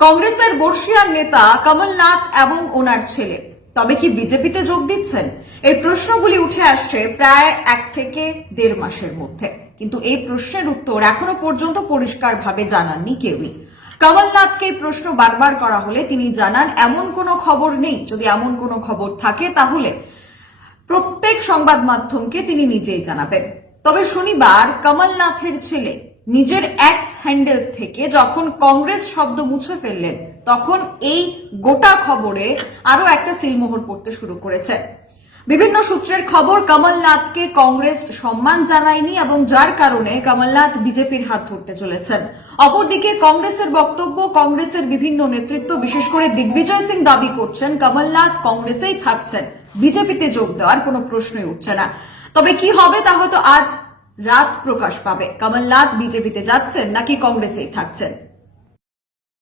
কংগ্রেসের বর্ষিয়ার নেতা কমলনাথ এবং ওনার ছেলে। তবে কি বিজেপিতে যোগ দিচ্ছেন? এই প্রশ্নগুলি উঠে আসছে প্রায় এক থেকে দেড় মাসের মধ্যে। কিন্তু এই প্রশ্নের উত্তর এখনও পর্যন্ত পরিষ্কারভাবে জানাননি কেউই। কমলনাথকে প্রশ্ন বারবার করা হলে তিনি জানান, এমন কোনো খবর নেই। যদি এমন কোনো খবর থাকে তাহলে প্রত্যেক সংবাদ মাধ্যমকে তিনি নিজেই জানাবেন। তবে শনিবার কমলনাথের ছেলে নিজের এক্স হ্যান্ডেল থেকে যখন কংগ্রেস শব্দ মুছে ফেললেন, তখন এই গোটা খবরে আরও একটা সিলমোহর পড়তে শুরু করেছে। বিভিন্ন সূত্রের খবর, কমলনাথকে কংগ্রেস সম্মান জানায়নি এবং যার কারণে কমলনাথ বিজেপির হাত ধরতে চলেছেন। অপরদিকে কংগ্রেসের বক্তব্য, কংগ্রেসের বিভিন্ন নেতৃত্ব, বিশেষ করে দিগ্বিজয় সিং দাবি করছেন, কমলনাথ কংগ্রেসেই থাকছেন। বিজেপিতে যোগ দেওয়ার কোনো প্রশ্নই উঠছে না। তবে কি হবে তা হয়তো আজ রাত প্রকাশ পাবে। কমলনাথ বিজেপিতে যাচ্ছেন নাকি কংগ্রেসেই থাকছেন?